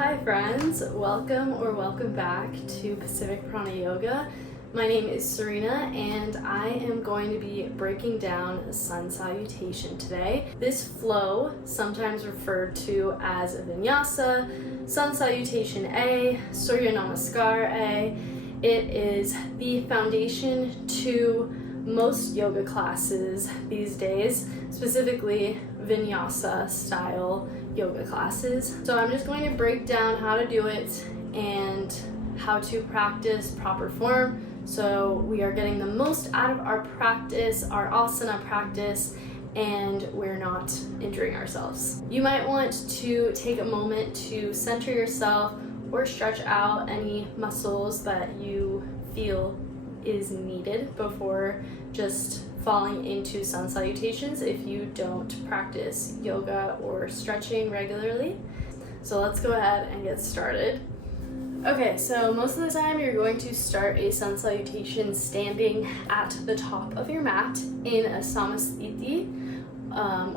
Hi friends, welcome back to Pacific Prana Yoga. My name is Cyrena and I am going to be breaking down Sun Salutation today. This flow, sometimes referred to as Vinyasa, Sun Salutation A, Surya Namaskar A, it is the foundation to most yoga classes these days, specifically Vinyasa style yoga classes. So I'm just going to break down how to do it and how to practice proper form so we are getting the most out of our practice, our asana practice, and we're not injuring ourselves. You might want to take a moment to center yourself or stretch out any muscles that you feel is needed before just falling into sun salutations if you don't practice yoga or stretching regularly. So let's go ahead and get started. Okay, so most of the time you're going to start a sun salutation standing at the top of your mat in a samasthiti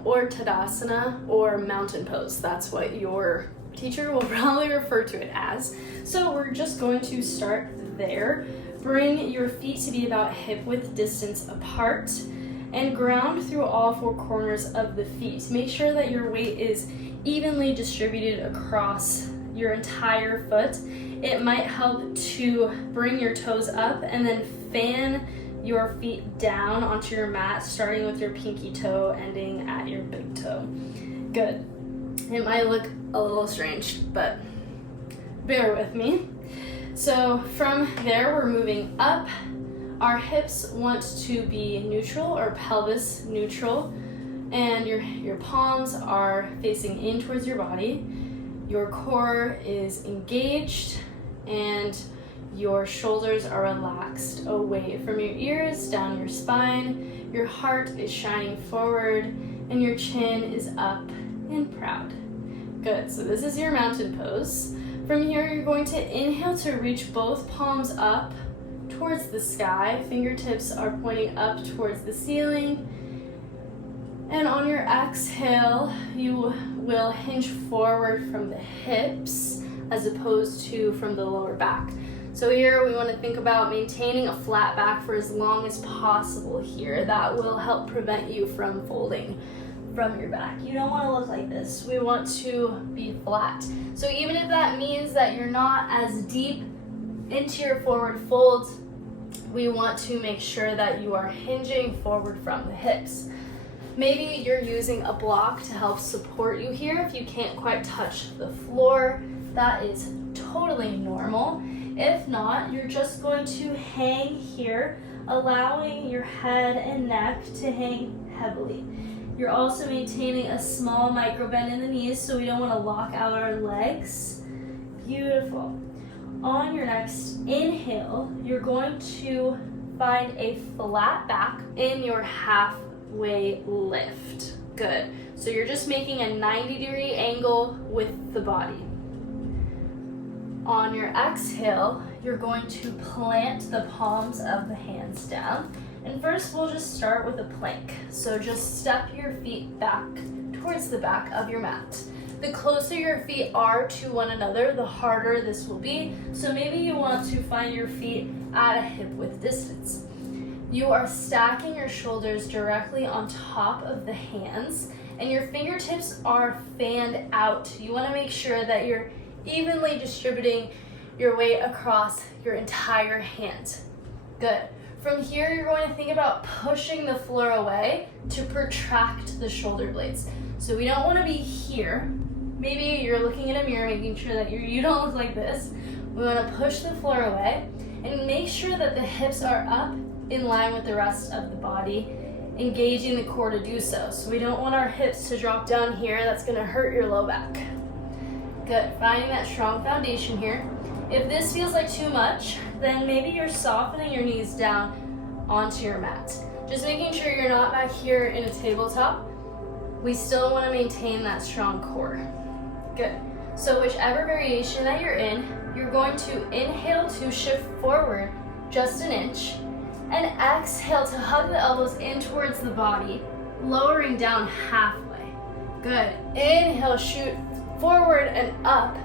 or tadasana or mountain pose. That's what your teacher will probably refer to it as. So we're just going to start there. Bring your feet to be about hip width distance apart and ground through all four corners of the feet. Make sure that your weight is evenly distributed across your entire foot. It might help to bring your toes up and then fan your feet down onto your mat, starting with your pinky toe, ending at your big toe. Good. It might look a little strange, but bear with me. So from there, we're moving up. Our hips want to be neutral or pelvis neutral, and your palms are facing in towards your body. Your core is engaged, and your shoulders are relaxed away from your ears, down your spine. Your heart is shining forward, and your chin is up and proud. Good, so this is your mountain pose. From here, you're going to inhale to reach both palms up towards the sky. Fingertips are pointing up towards the ceiling. And on your exhale, you will hinge forward from the hips as opposed to from the lower back. So here we want to think about maintaining a flat back for as long as possible here. That will help prevent you from folding from your back. You don't want to look like this. We want to be flat. So even if that means that you're not as deep into your forward fold, we want to make sure that you are hinging forward from the hips. Maybe you're using a block to help support you here. If you can't quite touch the floor, that is totally normal. If not, you're just going to hang here, allowing your head and neck to hang heavily. You're also maintaining a small micro bend in the knees, so we don't want to lock out our legs. Beautiful. On your next inhale, you're going to find a flat back in your halfway lift. Good. So you're just making a 90-degree angle with the body. On your exhale, you're going to plant the palms of the hands down. And first, we'll just start with a plank. So just step your feet back towards the back of your mat. The closer your feet are to one another, the harder this will be. So maybe you want to find your feet at a hip width distance. You are stacking your shoulders directly on top of the hands, and your fingertips are fanned out. You want to make sure that you're evenly distributing your weight across your entire hand. Good. From here, you're going to think about pushing the floor away to protract the shoulder blades. So we don't want to be here. Maybe you're looking in a mirror, making sure that you don't look like this. We want to push the floor away and make sure that the hips are up in line with the rest of the body, engaging the core to do so. So we don't want our hips to drop down here. That's going to hurt your low back. Good. Finding that strong foundation here. If this feels like too much, then maybe you're softening your knees down onto your mat. Just making sure you're not back here in a tabletop. We still want to maintain that strong core. Good. So whichever variation that you're in, you're going to inhale to shift forward just an inch and exhale to hug the elbows in towards the body, lowering down halfway. Good. Inhale, shoot forward and up.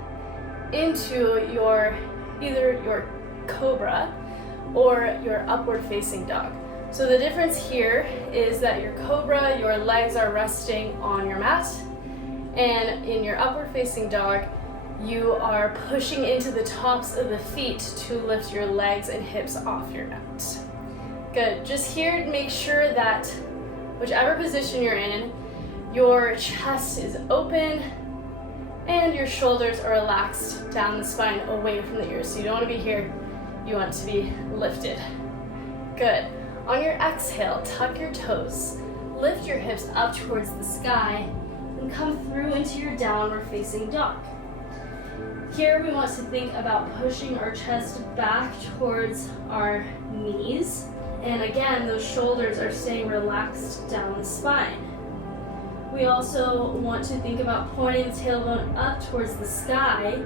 into either your cobra or your upward facing dog. So the difference here is that your cobra, your legs are resting on your mat, and in your upward facing dog, you are pushing into the tops of the feet to lift your legs and hips off your mat. Good. Just here, make sure that whichever position you're in, your chest is open and your shoulders are relaxed down the spine away from the ears. So you don't want to be here, you want to be lifted. Good. On your exhale, tuck your toes, lift your hips up towards the sky, and come through into your downward facing dog. Here we want to think about pushing our chest back towards our knees. And again, those shoulders are staying relaxed down the spine. We also want to think about pointing the tailbone up towards the sky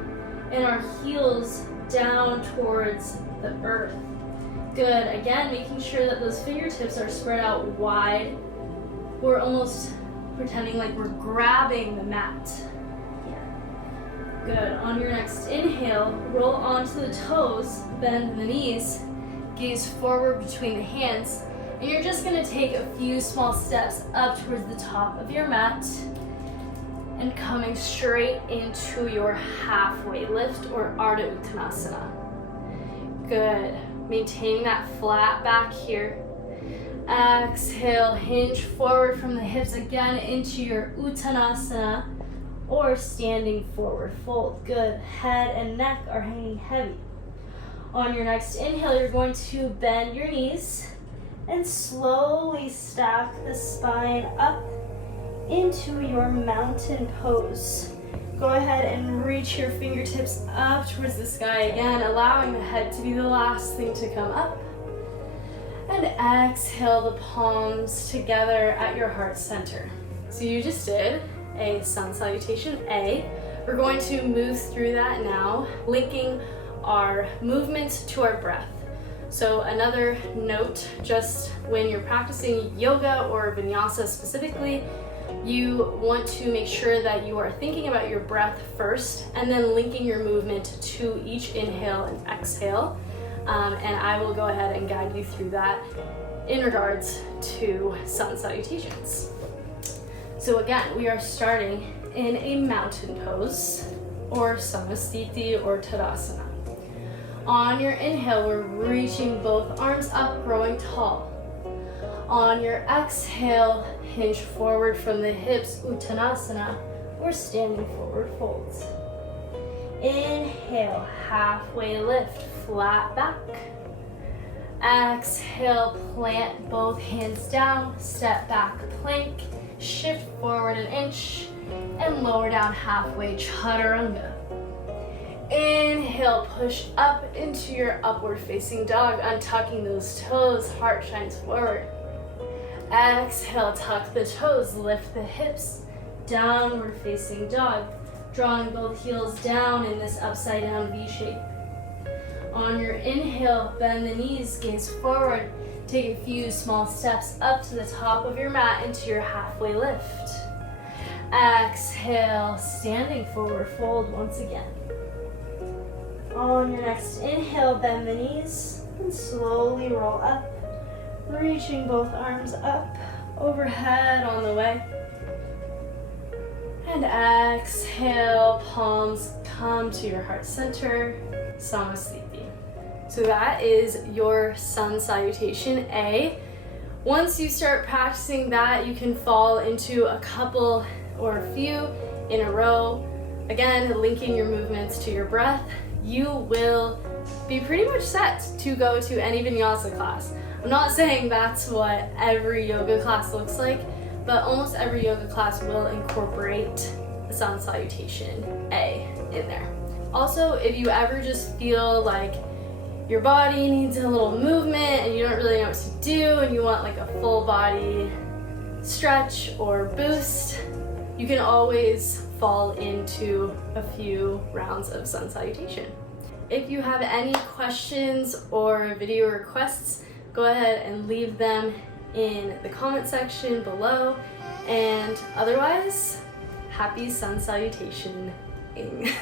and our heels down towards the earth. Good. Again, making sure that those fingertips are spread out wide. We're almost pretending like we're grabbing the mat. Good. On your next inhale, roll onto the toes, bend the knees, gaze forward between the hands, and you're just going to take a few small steps up towards the top of your mat and coming straight into your halfway lift or Ardha Uttanasana. Good. Maintaining that flat back here. Exhale, hinge forward from the hips again into your Uttanasana or standing forward fold. Good. Head and neck are hanging heavy. On your next inhale, you're going to bend your knees and slowly stack the spine up into your mountain pose. Go ahead and reach your fingertips up towards the sky again, allowing the head to be the last thing to come up. And exhale the palms together at your heart center. So you just did a Sun Salutation A. We're going to move through that now, linking our movement to our breath. So another note, just when you're practicing yoga or vinyasa specifically, you want to make sure that you are thinking about your breath first and then linking your movement to each inhale and exhale. And I will go ahead and guide you through that in regards to Sun Salutations. So again, we are starting in a mountain pose or Samasthiti or Tadasana. On your inhale, we're reaching both arms up, growing tall. On your exhale, hinge forward from the hips, Uttanasana, or standing forward folds. Inhale, halfway lift, flat back. Exhale, plant both hands down, step back, plank, shift forward an inch, and lower down halfway, Chaturanga. Inhale, push up into your upward facing dog, untucking those toes, heart shines forward. Exhale, tuck the toes, lift the hips, downward facing dog, drawing both heels down in this upside down V shape. On your inhale, bend the knees, gaze forward, take a few small steps up to the top of your mat into your halfway lift. Exhale, standing forward fold once again. On your next inhale, bend the knees and slowly roll up, reaching both arms up, overhead on the way. And exhale, palms come to your heart center, Samasthiti. So that is your Sun Salutation A. Once you start practicing that, you can fall into a couple or a few in a row. Again, linking your movements to your breath. You will be pretty much set to go to any vinyasa class. I'm not saying that's what every yoga class looks like, but almost every yoga class will incorporate the Sun Salutation A in there. Also, if you ever just feel like your body needs a little movement and you don't really know what to do and you want like a full body stretch or boost, you can always fall into a few rounds of Sun Salutation. If you have any questions or video requests, go ahead and leave them in the comment section below. And otherwise, happy Sun Salutation-ing.